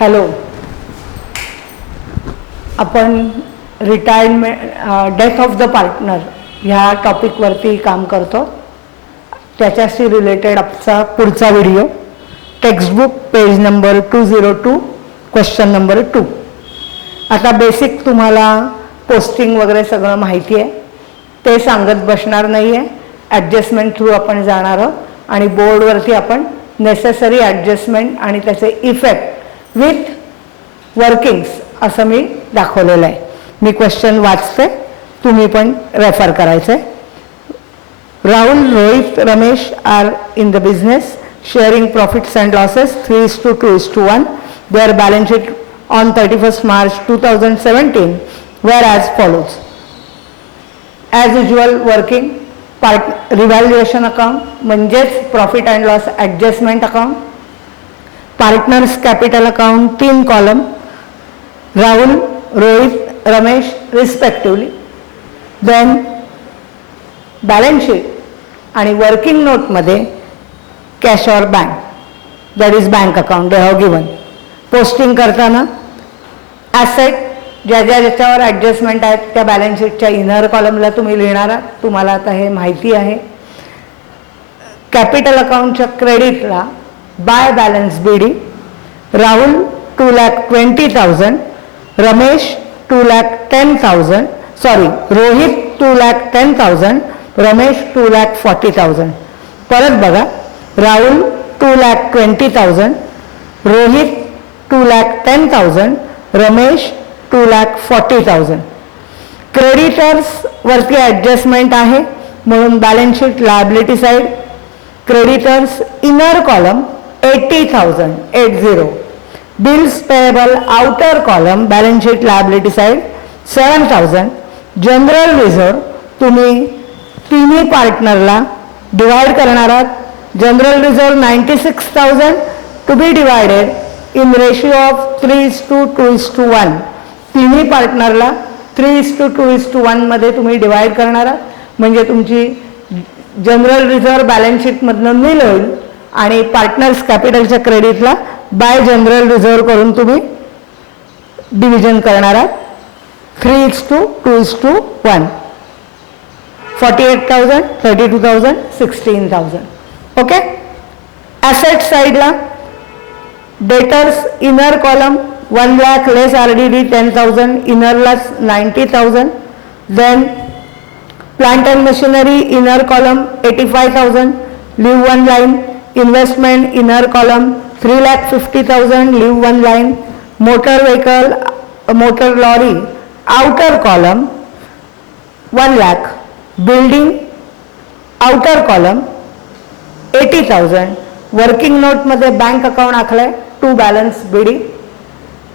Hello, आपण retirement death of the partner ह्या टॉपिकवरती काम करतो. त्याच्याशी रिलेटेड आमचा पुढचा video, textbook page number 202 question number 2. आता बेसिक तुम्हाला पोस्टिंग वगैरे सगळं माहिती आहे, ते सांगत बसणार नाही आहे. ॲडजस्टमेंट थ्रू आपण जाणार आहोत आणि बोर्डवरती आपण नेसेसरी ॲडजस्टमेंट आणि त्याचे इफेक्ट विथ वर्किंग्स असं मी दाखवलेलं आहे. मी क्वेश्चन वाचते, तुम्ही पण रेफर करायचं आहे. Rahul, Rohit, Ramesh are in the business, sharing profits and losses 3:2:1. Their balance sheet on 31st March 2017 were as follows. As usual, working part revaluation account म्हणजेच profit and loss adjustment account, partners capital account 3 column, Rahul, Rohit, Ramesh respectively. Then balance sheet आणि working नोटमध्ये cash or bank, that is bank account they have given. Posting करताना asset ज्याच्यावर adjustment आहेत त्या balance शीटच्या inner कॉलमला तुम्ही लिहिणार आहात. तुम्हाला आता हे माहिती आहे. कॅपिटल अकाउंटच्या क्रेडिटला by balance BD, Rahul 2,20,000, Ramesh 2,10,000, sorry Rohit 2,10,000, Ramesh 2,40,000. परत बघा, राहुल 2,20,000, रोहित 2,10,000, रमेश 2,40,000. क्रेडिटर्स वरती ॲडजस्टमेंट आहे म्हणून balance sheet liability side, creditors inner column 80,000, 80. Bills payable outer column balance sheet liability side 7,000. General reserve तुम्ही तिन्ही पार्टनरला डिवाइड करणार आहात. General reserve 96,000 to be divided in ratio of 3:2:1. तिन्ही पार्टनरला 3:2:1 मध्ये तुम्ही डिवाइड करणार आहात. म्हणजे तुमची जनरल रिझर्व बॅलन्स शीटमधनं नील होईल आणि पार्टनर्स कॅपिटलच्या क्रेडिटला बाय जनरल रिझर्व करून तुम्ही डिव्हिजन करणार आहात. 3:2:1. 48,000, 32,000, 16,000. ओके. ॲसेट साईडला debtors inner column 1 lakh less RDD 10,000, इनरला 90,000. Then plant and machinery inner column 85,000, leave 1 line. Investment inner column 3,50,000, leave 1 line. Motor vehicle, motor lorry outer column 1 lakh. Building outer column 80,000. Working नोटमध्ये bank account आखलंय to balance BD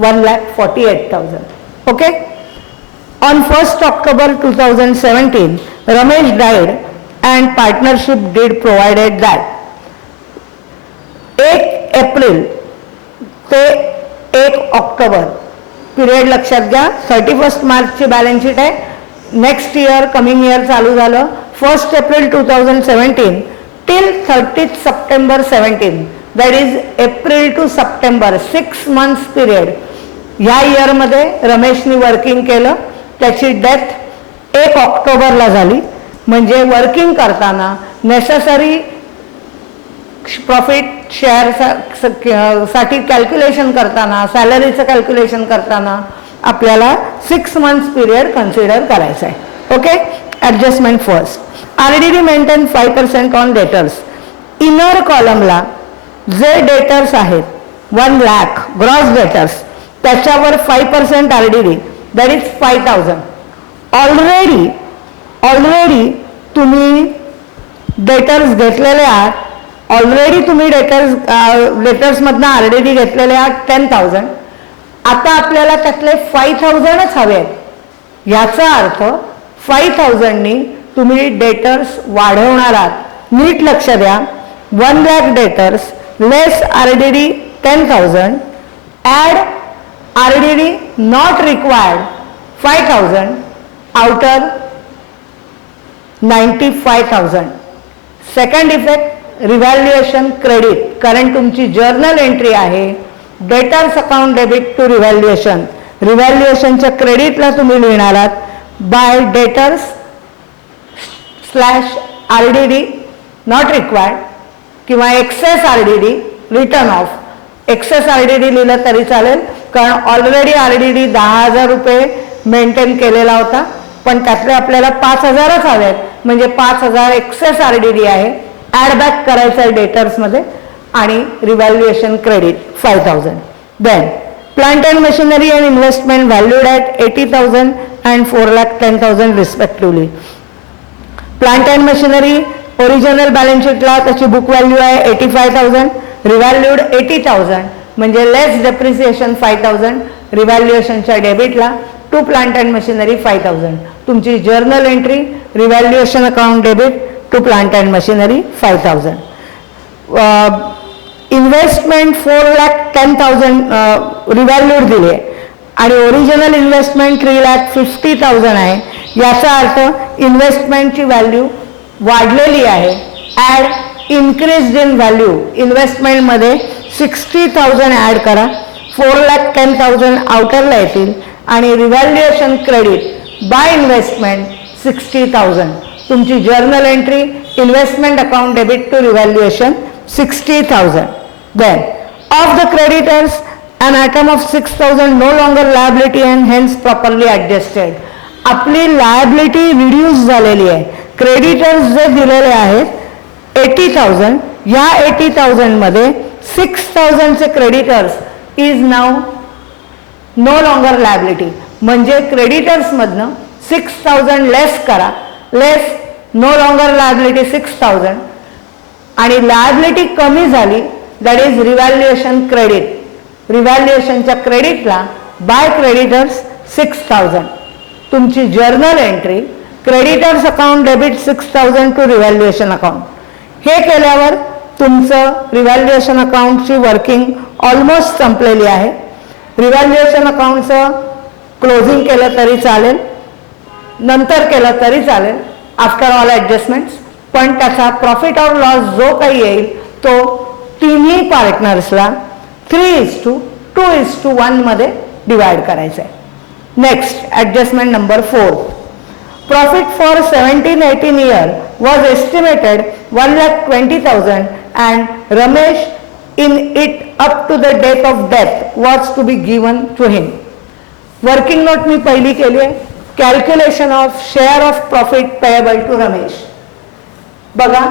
1,48,000. Okay. On 1st October 2017 Ramesh died and partnership did provided that 1 April ते 1 October period लक्षात घ्या. 31st मार्चची balance sheet आहे. Next year coming year चालू झालं 1st April 2017 till 30th September 17. That is April to September 6 months period. ह्या इयरमध्ये रमेशनी working केलं. त्याची डेथ 1 ऑक्टोबरला झाली. म्हणजे वर्किंग करताना नेसेसरी प्रॉफिट शेअर साठी कॅल्क्युलेशन करताना, सॅलरीचं कॅल्क्युलेशन करताना आपल्याला 6 months पिरियड कन्सिडर करायचं आहे. Okay. Adjustment first. RDD maintain 5% on debtors. Inner कॉलमला जे डेटर्स आहेत 1 lakh ग्रॉस डेटर्स त्याच्यावर 5% RDD, दॅट इज 5,000. ऑलरेडी तुम्ही डेटर्स घेतलेले आहात. ऑलरेडी तुम्ही डेटर्समधनं RDD घेतलेले आहात 10,000. आता आपल्याला त्यातले 5,000च हवे आहेत. याचा अर्थ 5,000नी तुम्ही डेटर्स वाढवणार आहात. नीट लक्ष द्या. 1 lakh debtors less RDD 10,000 add RDD not required 5,000 outer 95,000. Second effect revaluation credit. कारण तुमची जर्नल एंट्री आहे debtors account debit to revaluation, रिव्हॅल्युएशनच्या क्रेडिटला तुम्ही लिहिणार आहात by debtors slash RDD not required किंवा excess RDD written off. Excess RDD लिहिलं तरी चालेल, कारण ऑलरेडी RDD 10,000 रुपये मेंटेन केलेला होता, पण त्यातले आपल्याला 5,000च हवे आहेत, म्हणजे 5,000 एक्सेस RDD आहे, ॲड बॅक करायचं आहे डेटर्समध्ये आणि revaluation credit 5,000. Then plant and machinery and investment valued at 80,000 and 4,10,000 respectively. Plant and machinery original balance शीटला त्याची बुक व्हॅल्यू आहे 85,000, रिव्हॅल्यूड 80,000, म्हणजे लेस डेप्रिसिएशन 5,000, रिव्हॅल्युएशनच्या डेबिटला टू प्लांट अँड मशिनरी 5,000. तुमची journal entry revaluation account debit to plant and machinery 5,000. Investment 4,10,000 revalued दिली आहे आणि original investment 3,50,000 आहे. याचा अर्थ इन्व्हेस्टमेंटची व्हॅल्यू वाढलेली आहे. ॲड इन्क्रीज इन व्हॅल्यू, इन्व्हेस्टमेंटमध्ये 60,000 ॲड करा, 4,10,000 आउटरला येतील आणि रिव्हॅल्युएशन क्रेडिट बाय इन्व्हेस्टमेंट 60,000. तुमची journal entry investment account debit to revaluation 60,000. Then of the creditors an item of 6,000 no longer liability and hence properly adjusted. आपली liability reduce झालेली आहे. Creditors जे दिलेले आहेत 80,000, या 80,000 मध्ये 6,000 चे creditors is now no longer liability, म्हणजे क्रेडिटर्स मधनं 6,000 लेस करा, लेस नो लॉंगर लायबिलिटी 6,000 आणि लायबिलिटी कमी झाली, दॅट इज रिव्हॅल्युएशन क्रेडिट. रिव्हॅल्युएशनच्या क्रेडिटला बाय क्रेडिटर्स 6,000. तुमची journal entry creditors account debit 6,000 to revaluation account. हे केल्यावर तुमचं रिव्हॅल्युएशन अकाउंटची वर्किंग ऑलमोस्ट संपलेली आहे. रिव्हॅल्युएशन अकाउंटचं क्लोजिंग केलं तरी चालेल, नंतर केलं तरी चालेल आफ्टर ऑल ॲडजस्टमेंट्स, पण त्याचा प्रॉफिट ऑर लॉस जो काही येईल तो तिन्ही पार्टनर्सला 3:2:1 मध्ये डिवाइड करायचं आहे. Next adjustment number 4. Profit for 17-18 year was estimated 1,20,000 and Ramesh in it up to the date of death was to be given to him. Working note मी पहिली केली आहे. Calculation of share of profit payable to Ramesh. बघा,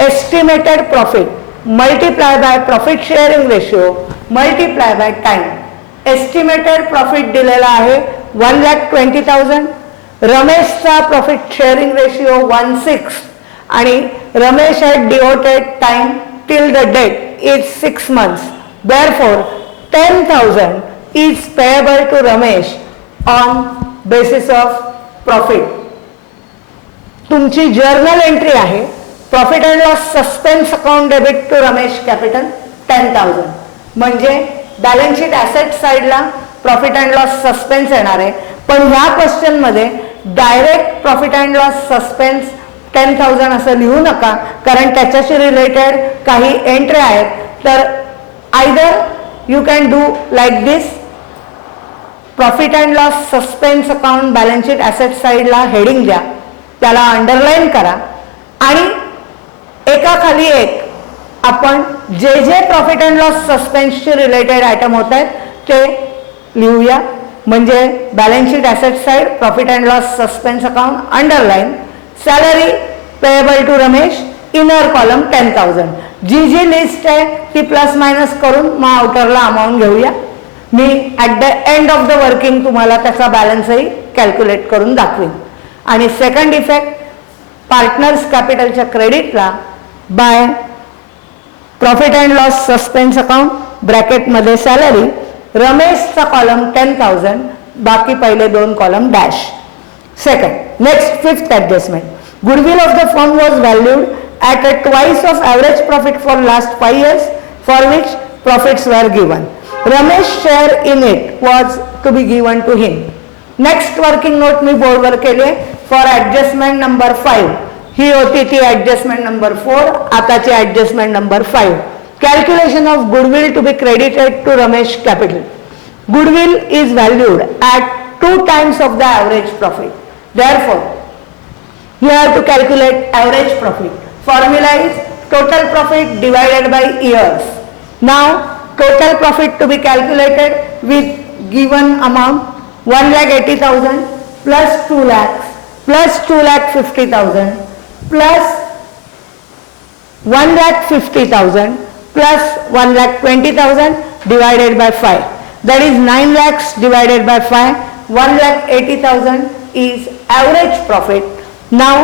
estimated profit multiply by profit sharing ratio multiply by time. Estimated profit दिलेला आहे 1,20,000. रमेशचा profit sharing ratio 1/6 आणि Ramesh had devoted time till the date is 6 months. Therefore, 10,000 is payable to Ramesh on basis of profit. तुमची journal entry आहे profit and loss suspense account debit to Ramesh capital 10,000. म्हणजे balance sheet asset साईडला profit and loss suspense येणार आहे, पण ह्या question मध्ये direct profit and loss suspense 10,000 असं लिहू नका, कारण त्याच्याशी रिलेटेड काही एंट्री आहेत. तर either you can do like this, profit and loss suspense account balance sheet asset साईडला हेडिंग द्या, त्याला अंडरलाईन करा आणि एकाखाली एक आपण जे जे प्रॉफिट अँड लॉस सस्पेन्सशी रिलेटेड आयटम होत आहेत ते लिहूया. म्हणजे balance sheet asset side profit and loss suspense account underline salary payable to Ramesh inner column 10,000. जी जी लिस्ट आहे ती प्लस मायनस करून मग आउटरला अमाऊंट घेऊया. मी at the end of the working तुम्हाला त्याचा बॅलन्सही कॅल्क्युलेट करून दाखवीन. आणि सेकंड इफेक्ट, पार्टनर्स कॅपिटलच्या क्रेडिटला by profit and loss suspense account ब्रॅकेटमध्ये सॅलरी, रमेशचा कॉलम 10,000, बाकी पहिले 2 column dash. Second, next fifth adjustment. Goodwill of the firm was valued at a twice of average profit for last 5 years, for which profits were given. Ramesh share in it was to be given to him. Next working note मी बोर्डवर केले for adjustment number 5. ही होती ती adjustment number 4, आताची adjustment number 5. Calculation of goodwill to be credited to Ramesh capital. Goodwill is valued at 2 times of the average profit. Therefore, you have to calculate average profit. Formula is total profit divided by years. Now, total profit to be calculated with given amount 1,80,000 plus 2 lakhs plus 2,50,000 plus 1,50,000 plus 1,20,000 divided by 5. That is 9 lakhs divided by 5. 1,80,000 is average profit. Now,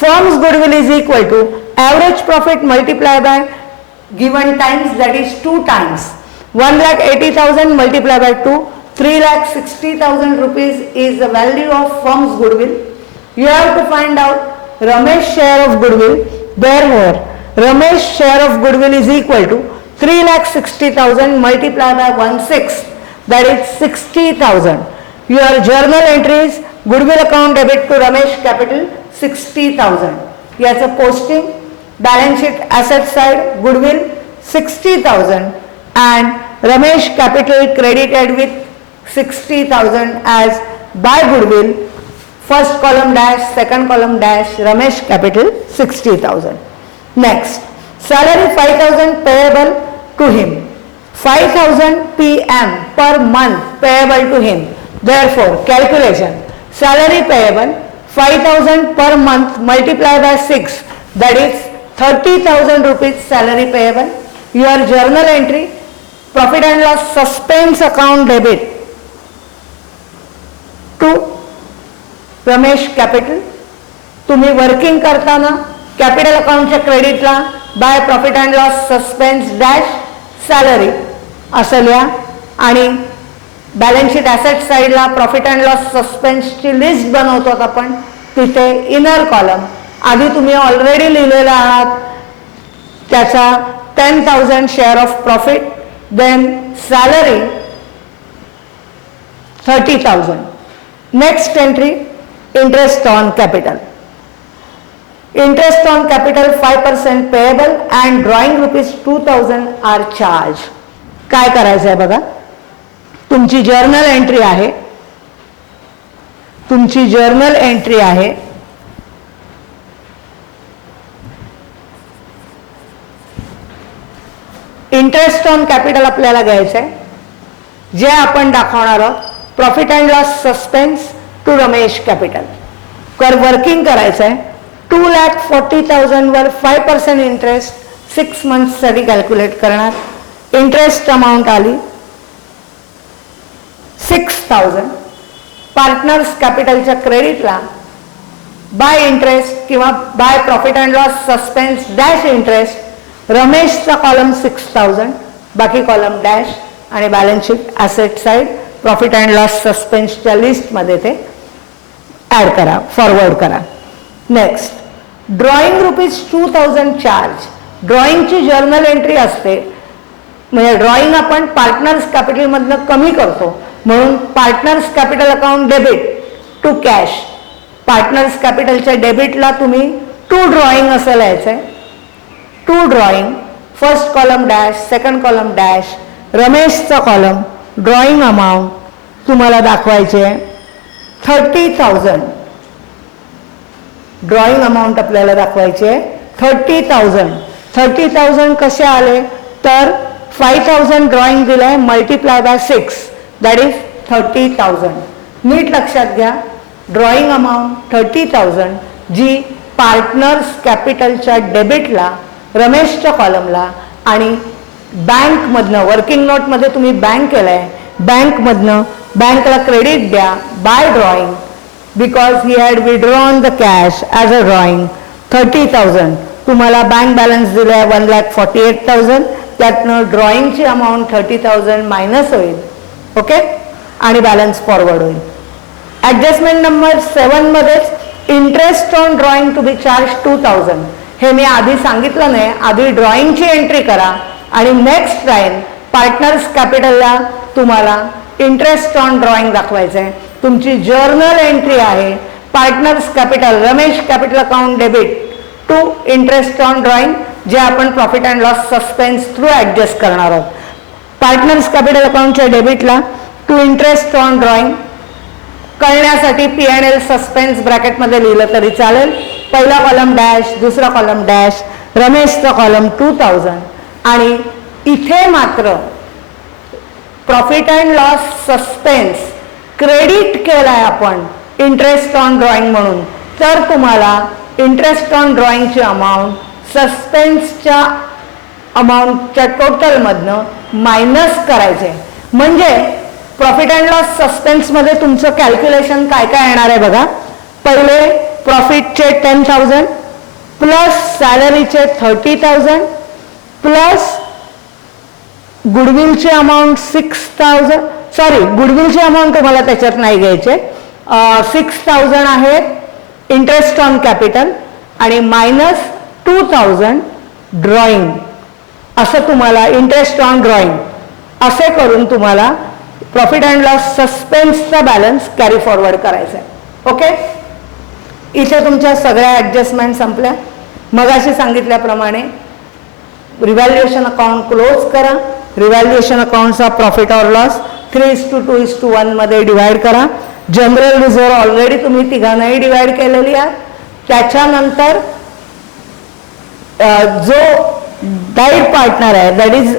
firm's goodwill is equal to average profit multiplied by given times, that is 2 times. 1,80,000 multiplied by 2, 3,60,000 rupees is the value of firm's goodwill. You have to find out Ramesh's share of goodwill. Therefore, Ramesh's share of goodwill is equal to 3,60,000 multiplied by 1/6, that is 60,000. Your journal entries, goodwill account debit to Ramesh capital 60,000. याचं posting, balance sheet asset side goodwill 60,000 and Ramesh capital credited with 60,000 as by goodwill, first column dash, second column dash, Ramesh capital 60,000. Next, salary 5,000 payable to him. 5,000 PM per month payable to him. Therefore, calculation, salary payable 5,000 per month multiplied by 6, that is 30,000 rupees salary payable. Your journal entry, profit and loss suspense account debit to Ramesh capital. तुम्ही working करताना capital अकाउंटच्या क्रेडिटला by profit and loss suspense dash salary असं लिहा आणि balance sheet asset साईडला profit and loss सस्पेन्सची list बनवतो आपण. तिथे इनर कॉलम आधी तुम्ही ऑलरेडी लिहिलेला आहात त्याचा 10,000 share of profit, then salary 30,000. Next entry, interest on capital. Interest on capital 5% payable and drawing rupees 2,000 are charged. काय करायचं आहे बघा, तुमची जर्नल एंट्री आहे, तुमची जर्नल एंट्री आहे. इंटरेस्ट ऑन कॅपिटल आपल्याला घ्यायचं आहे, जे आपण दाखवणार आहोत profit and loss suspense to Ramesh capital. Working करायचं आहे. 2,40,000 वर 5% इंटरेस्ट 6 मंथ्स साठी कॅल्क्युलेट करणार. इंटरेस्ट अमाऊंट आली 6,000. पार्टनर्स कॅपिटलच्या क्रेडिटला बाय इंटरेस्ट किंवा by profit and loss suspense dash interest रमेशचा कॉलम 6,000, बाकी कॉलम डॅश आणि balance sheet asset side profit and loss सस्पेन्सच्या लिस्टमध्ये ते ॲड करा, फॉरवर्ड करा. Next, drawing rupees 2,000 charge. ड्रॉइंगची जर्नल एंट्री असते, म्हणजे ड्रॉइंग आपण पार्टनर्स कॅपिटलमधनं कमी करतो म्हणून partners capital account debit to cash. Partners कॅपिटलच्या डेबिटला तुम्ही टू ड्रॉइंग असं लिहायचं आहे. To drawing, first column dash, second column dash, रमेशचा कॉलम ड्रॉइंग अमाऊंट तुम्हाला दाखवायचे 30,000. ड्रॉइंग अमाऊंट आपल्याला दाखवायचे 30,000. 30,000 कसे आले तर 5,000 ड्रॉइंग दिलंय मल्टिप्लाय बाय 6, दॅट इज 30,000. नीट लक्षात घ्या, ड्रॉइंग अमाऊंट 30,000 जी पार्टनर्स कॅपिटलच्या डेबिटला रमेशच्या कॉलमला आणि बँकमधनं वर्किंग नोटमध्ये तुम्ही बँक केलंय, बँकमधनं बँकला क्रेडिट द्या bye drawing because he had withdrawn the cash as a drawing 30,000. तुम्हाला बँक बॅलन्स दिलाय 1,48,000, त्यातनं ड्रॉइंगची अमाऊंट 30,000 मायनस होईल. ओके, आणि बॅलन्स फॉरवर्ड होईल. ॲडजस्टमेंट नंबर 7 मध्येच interest on drawing to be charge 2,000. हे मी आधी सांगितलं नाही, आधी ड्रॉइंगची एंट्री करा आणि नेक्स्ट लाईन पार्टनर्स कॅपिटलला तुम्हाला इंटरेस्ट ऑन ड्रॉइंग दाखवायचं आहे. तुमची जर्नल एंट्री आहे partners capital Ramesh capital account debit to interest on drawing जे आपण profit and loss suspense through adjust करणार आहोत. पार्टनर्स कॅपिटल अकाउंटच्या डेबिटला टू इंटरेस्ट ऑन ड्रॉइंग कळण्यासाठी P&L सस्पेन्स ब्रॅकेटमध्ये लिहिलं तरी चालेल. पहिला कॉलम डॅश, दुसरा कॉलम डॅश, रमेशचा कॉलम 2000 आणि इथे मात्र profit and loss suspense credit केलाय आपण इंटरेस्ट ऑन ड्रॉइंग म्हणून, तर तुम्हाला इंटरेस्ट ऑन ड्रॉइंगची अमाऊंट सस्पेन्सच्या अमाऊंटच्या टोटलमधनं मायनस करायचे. म्हणजे प्रॉफिट अँड लॉस सस्पेन्समध्ये तुमचं कॅल्क्युलेशन काय काय येणार आहे बघा. पहिले प्रॉफिटचे 10,000 प्लस सॅलरीचे 30,000 प्लस गुडविलची अमाऊंट 6,000, सॉरी गुडविलची अमाऊंट तुम्हाला त्याच्यात नाही घ्यायचे, 6,000 आहे इंटरेस्ट ऑन कॅपिटल आणि मायनस 2,000 ड्रॉइंग, असं तुम्हाला इंटरेस्ट ऑन ड्रॉइंग असे करून तुम्हाला प्रॉफिट अँड लॉस सस्पेन्सचा बॅलन्स कॅरी फॉरवर्ड करायचा आहे. ओके, इथे तुमच्या सगळ्या ॲडजस्टमेंट संपल्या. मगाशी सांगितल्याप्रमाणे रिव्हॅल्युएशन अकाउंट क्लोज करा. रिव्हॅल्युएशन अकाउंटचा प्रॉफिट ऑर लॉस 3:2:1 मध्ये डिवाइड करा. जनरल रिझर्व्ह ऑलरेडी तुम्ही तिघांनाही डिवाइड केलेली आहे. त्याच्यानंतर जो डाईट पार्टनर आहे दॅट इज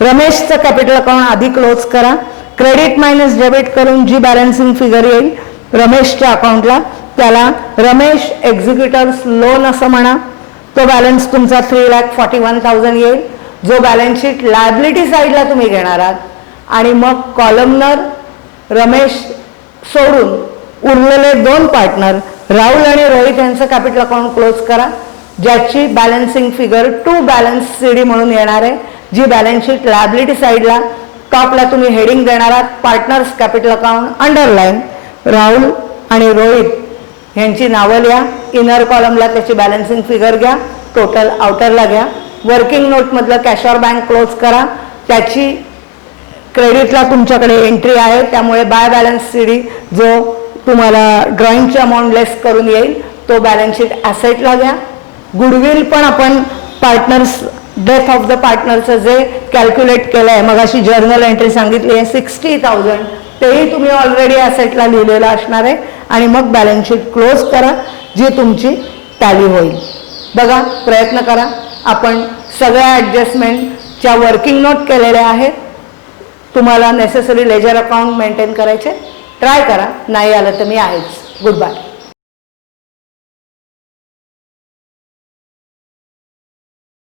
रमेशचं कॅपिटल अकाउंट आधी क्लोज करा. क्रेडिट मायनस डेबिट करून जी बॅलन्सिंग फिगर येईल रमेशच्या अकाउंटला त्याला रमेश एक्झिक्युटर्स लोन असं म्हणा. तो बॅलन्स तुमचा 3,41,000 येईल, जो बॅलन्स शीट लायबिलिटी साईडला तुम्ही घेणार आहात. आणि मग कॉलमनर रमेश सोडून उरलेले दोन पार्टनर राहुल आणि रोहित यांचं कॅपिटल अकाउंट क्लोज करा, ज्याची balancing figure to balance CD म्हणून येणार आहे, जी बॅलन्स शीट लायबिलिटी साईडला टॉपला तुम्ही हेडिंग देणार आहात partners capital account underline Rahul आणि रोहित यांची नावं लिहा. इनर कॉलमला त्याची बॅलन्सिंग फिगर घ्या, टोटल आउटरला घ्या. वर्किंग नोटमधलं कॅशॉर बँक क्लोज करा, त्याची क्रेडिटला तुमच्याकडे एंट्री आहे, त्यामुळे बाय बॅलन्स CD जो तुम्हाला ड्रॉइंगची अमाऊंट लेस करून येईल तो बॅलन्स शीट ॲसेटला घ्या. गुडविल पण आपण पार्टनर्स डेथ ऑफ द पार्टनरचं जे कॅल्क्युलेट केलं आहे मग अशी जर्नल एंट्री सांगितली आहे 60,000, तेही तुम्ही ऑलरेडी ॲसेटला लिहिलेलं असणार आहे. आणि मग बॅलन्स शीट क्लोज करा, जी तुमची टॅली होईल. बघा, प्रयत्न करा. आपण सगळ्या ॲडजस्टमेंटच्या वर्किंग नोट केलेल्या आहेत. तुम्हाला नेसेसरी लेजर अकाउंट मेंटेन करायचे, ट्राय करा. नाही आलं तर मी आहेच. Good bye.